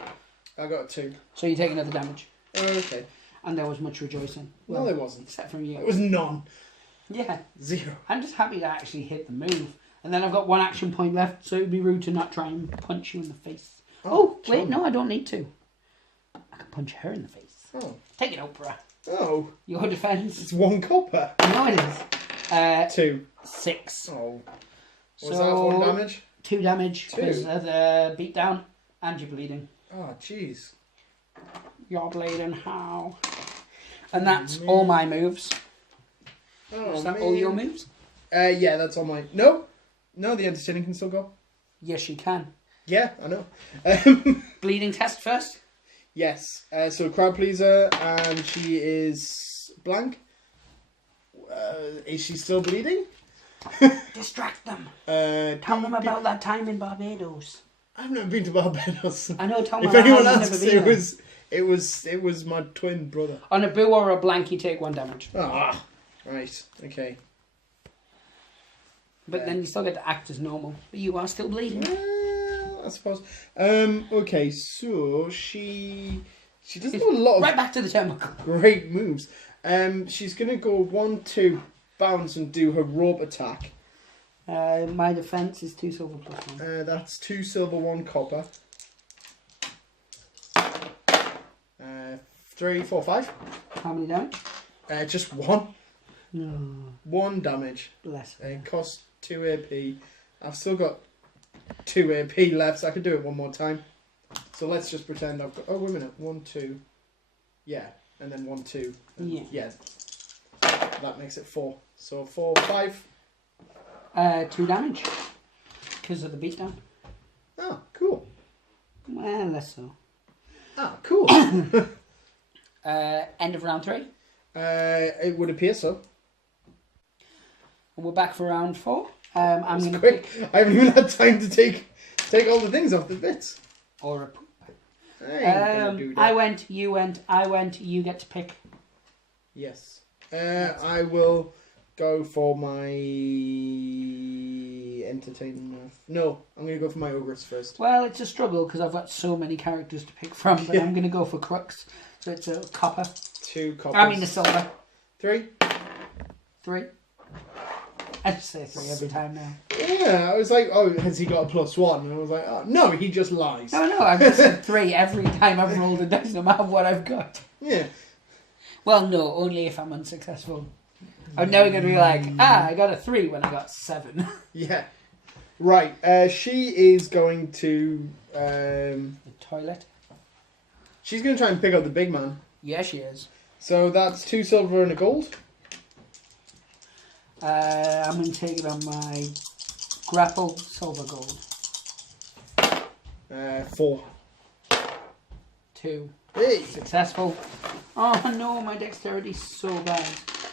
I got a 2. So you take another damage. Okay. And there was much rejoicing. No, there wasn't. Except from you. It was none. Yeah. 0. I'm just happy to actually hit the move. And then I've got 1 action point left, so it would be rude to not try and punch you in the face. Oh, wait, no, I don't need to. I can punch her in the face. Oh. Take it, Oprah. Oh. Your defense. It's 1 copper. No, it is. 2. 6. Oh. Was So, that 1 damage? 2 damage 2. because of the beatdown, and you're bleeding. Oh, jeez. You're bleeding how? And that's all my moves. Oh, Is that all your moves? Yeah, that's all my... No, the entertaining can still go. Yes, you can. Yeah, I know. Bleeding test first. Yes. So crowd pleaser, and she is blank. Is she still bleeding? Distract them. Tell them about that time in Barbados. I've never been to Barbados. I know. Tell me. If anyone asks, it was my twin brother. On a boo or a blank, you take 1 damage. Ah, right. Okay. But then you still get to act as normal. But you are still bleeding. Well, I suppose. Okay. So she doesn't do a lot of Right back to the turnbuckle. great moves. She's gonna go 1, 2, bounce and do her rope attack. My defense is 2 silver +1. That's 2 silver, 1 copper. 3, 4, 5. How many damage? Just 1. No. 1 damage. Bless. It costs 2 AP. I've still got 2 AP left, so I can do it one more time. So let's just pretend I've got... Oh, wait a minute. 1, 2. Yeah. And then 1, 2. Yeah. Yeah. That makes it 4. So 4, 5. 2 damage. Because of the beatdown. Oh, cool. Well, less so. Ah, cool. End of round 3. It would appear so. And we're back for round 4. I'm going to Quick. pick... I haven't even had time to take all the things off the bits. Or a poop. I ain't gonna do that. I went, you get to pick. Yes. I will go for my entertainer. No, I'm going to go for my ogress first. Well, it's a struggle because I've got so many characters to pick from, but I'm going to go for crux. So it's a copper. 2 coppers. I mean a silver. 3. 3. I just say 3 every time now. Yeah, I was like, oh, has he got a +1? And I was like, oh, no, he just lies. No, I've just said 3 every time I've rolled a dice, no matter what I've got. Yeah. Well, no, only if I'm unsuccessful. I'm never going to be like, I got a 3 when I got 7. Yeah. Right, she is going to... The toilet? She's going to try and pick up the big man. Yeah, she is. So that's 2 silver and a gold. I'm going to take it on my grapple silver gold. 4. 2. Hey! Successful. Oh no, my dexterity's so bad.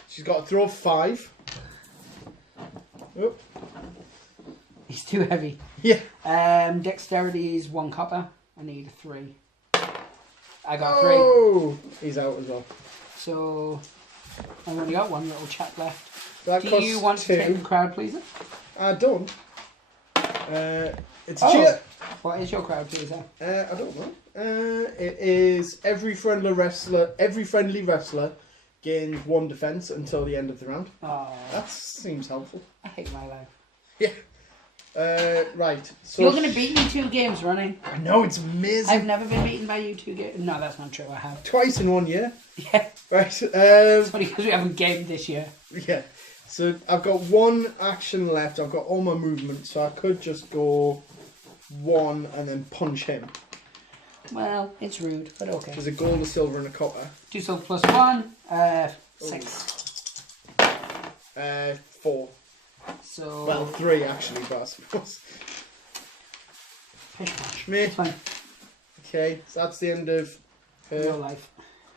She's got to throw 5. Oh. He's too heavy. Yeah. Dexterity is 1 copper. I need 3. I got 3. Oh! He's out as well. So I've only got 1 little chap left. That Do costs you want 2. to take the crowd pleaser? I don't. It's Oh. cheer. What is your crowd pleaser? I don't know. It is every friendly wrestler gains 1 defense until the end of the round. Oh, That seems helpful. I hate my life. Yeah. Right. So You're going to beat me 2 games running. I know, it's amazing. I've never been beaten by you 2 games. No, that's not true. I have. Twice in 1 year. Yeah. Right. It's funny because we haven't gamed this year. Yeah. So I've got 1 action left. I've got all my movement, so I could just go 1 and then punch him. Well, it's rude, but okay. There's a gold, a silver, and a copper. 2 silver plus 1. 6. 4. So. Well, 3 actually, but I suppose. Pish posh. Me. It's fine. Okay, so that's the end of Real her. life.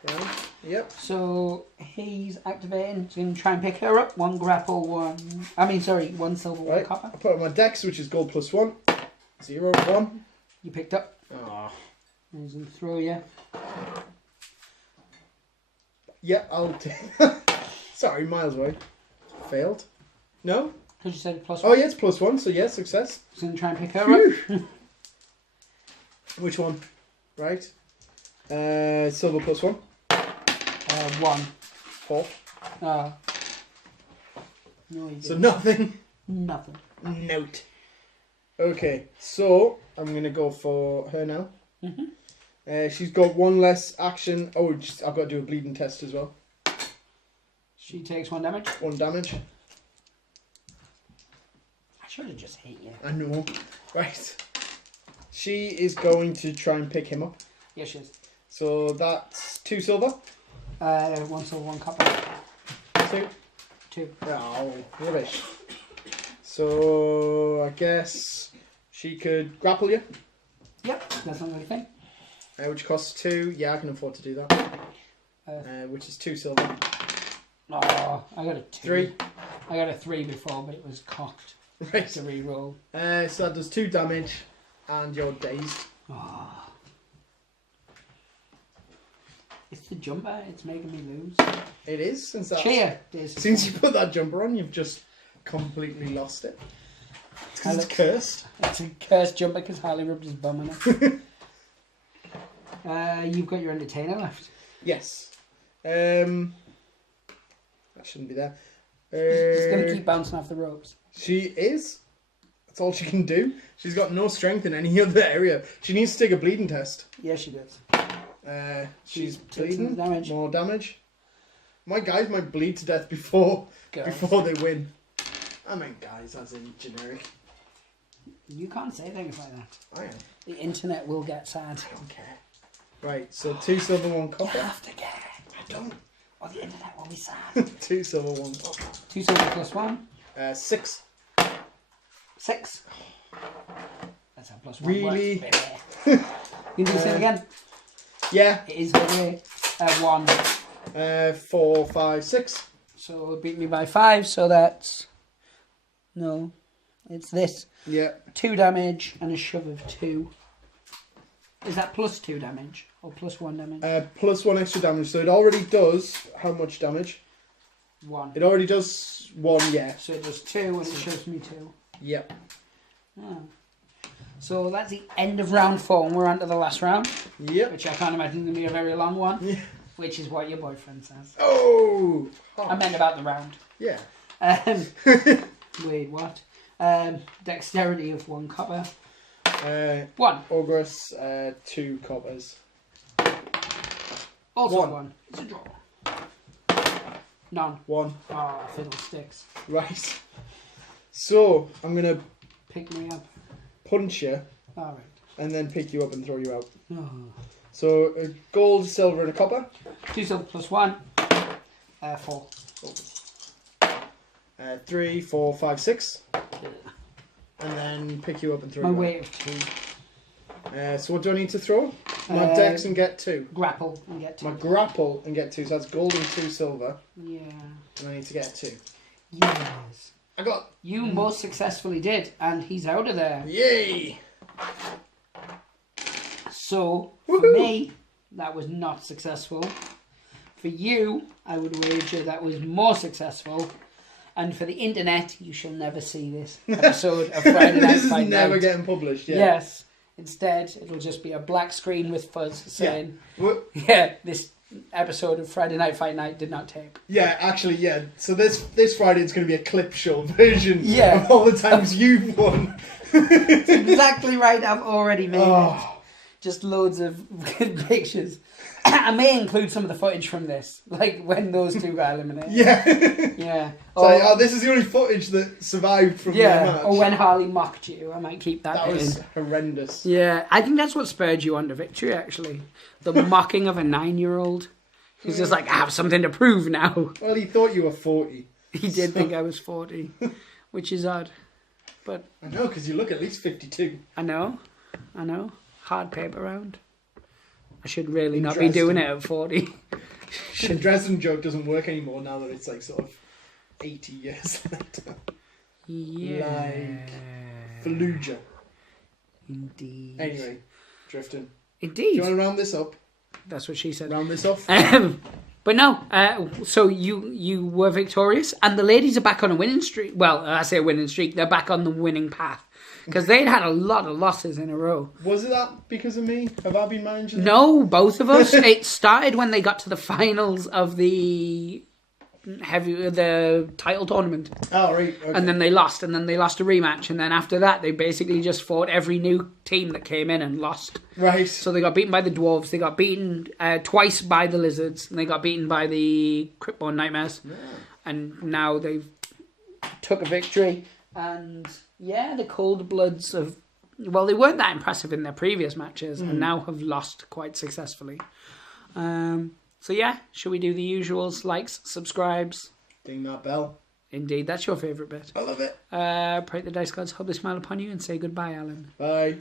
Round. Yep. So he's activating. So he's going to try and pick her up. 1 grapple, 1. I mean, sorry, 1 silver, 1 Right. copper. I put on my dex, which is gold plus 1. 0, 1. You picked up. Ah. He's going to throw you. Yeah, I'll take. Sorry, miles away. Failed. No? Because you said plus Oh, 1. yeah, it's plus 1, so yeah, success. He's going to try and pick her up. Which one? Right. Silver plus 1. 1. 4. No, you didn't. So nothing. Nothing. Note. Okay, so I'm going to go for her now. She's got 1 less action. Oh, I've got to do a bleeding test as well. She takes 1 damage. 1 damage. I should have just hit you. I know. Right. She is going to try and pick him up. Yes, she is. So that's 2 silver. 1 silver, 1 copper. 2. 2. Oh, rubbish. So I guess she could grapple you, Yep, that's not really a thing. which costs 2. Yeah, I can afford to do that. Which is 2 silver. Oh, I got a 2. 3. I got a 3 before, but it was cocked. Right. To re-roll. So that does 2 damage, and you're dazed. Oh. It's the jumper. It's making me lose. It is since that. Cheer. Since you put that jumper on, you've just completely lost it. It's because it's cursed. It's a cursed jumper because Harley rubbed his bum on it. You've got your entertainer left. Yes. That shouldn't be there. She's going to keep bouncing off the ropes. She is. That's all she can do. She's got no strength in any other area. She needs to take a bleeding test. Yeah, she does. She's Takes bleeding. damage. More damage. My guys might bleed to death before they win. I mean guys, as in generic. You can't say things like that. I am. The internet will get sad. I don't care. Right, so 2 silver, 1 copper. You have to care. I don't. Or the internet will be sad. 2 silver, 1 copper. 2 silver plus 1. 6. 6. That's a plus 1. Really? Works, baby. You can do the same again. Yeah. It is going to be 1. 4, 5, 6. So it beat me by 5, so that's... No. It's this. Yeah. 2 damage and a shove of 2. Is that plus 2 damage? Or +1 damage? +1 extra damage. So it already does how much damage? 1. It already does 1, yeah. So it does 2 and it shows me 2. Yep. Oh. So that's the end of round 4 and we're on to the last round. Yep. Which I can't imagine going to be a very long one. Yeah. Which is what your boyfriend says. Oh! I meant about the round. Yeah. Wait, what? Dexterity of 1 copper. 1. Ogress, 2 coppers. Also 1. 1. It's a draw. None. 1. Oh, fiddlesticks. Right. So, I'm going to Pick me up. punch you Alright. and then pick you up and throw you out. Oh. So, a gold, silver, and a copper. 2 silver +1. 4. 3, 4, 5, 6. And then pick you up and throw My you weight of 2. out. So, what do I need to throw? My dex and get 2. Grapple and get 2. My grapple and get 2. So, that's gold and 2 silver. Yeah. And I need to get 2. Yes. I got. You most successfully did, and he's out of there. Yay! So, for Woohoo! me, that was not successful. For you, I would wager that was more successful. And for the internet, you shall never see this episode of Friday Night This is Fight never Night. getting published, yeah. Yes. Instead, it'll just be a black screen with fuzz saying, Well, yeah, this episode of Friday Night Fight Night did not tape. yeah, actually, yeah. So this Friday it's going to be a clip show version Yeah. of all the times you've won. Exactly right, I've already made it. Oh, Just loads of pictures. I may include some of the footage from this, like when those two got eliminated. yeah. Yeah. So, this is the only footage that survived from the match. Or when Harley mocked you. I might keep that That in. was horrendous. Yeah, I think that's what spurred you on to victory, actually. The mocking of a 9-year-old. He's just like, I have something to prove now. Well, he thought you were 40. He did think I was 40, which is odd. But I know, because you look at least 52. I know. Hard paper round. I should really not be doing it at 40. The Dresden joke doesn't work anymore now that it's like sort of 80 years later. Yeah. Like Fallujah. Indeed. Anyway, Drifting. Do Indeed. you want to round this up? That's what she said. Round this off? But no, so you were victorious, and the ladies are back on a winning streak. Well, I say a winning streak, they're back on the winning path. Because they'd had a lot of losses in a row. Was it that because of me? Have I been managing? No, both of us. It started when they got to the finals of the title tournament. Oh, right. Okay. And then they lost, a rematch. And then after that, they basically just fought every new team that came in and lost. Right. So they got beaten by the Dwarves, they got beaten twice by the Lizards, and they got beaten by the Cryptborn Nightmares. Yeah. And now they've took a victory. And yeah, the Cold Bloods have... Well, they weren't that impressive in their previous matches, and now have lost quite successfully. So yeah, should we do the usuals? Likes, subscribes. Ding that bell. Indeed, that's your favourite bit. I love it. Pray the dice gods hope they smile upon you and say goodbye, Alan. Bye.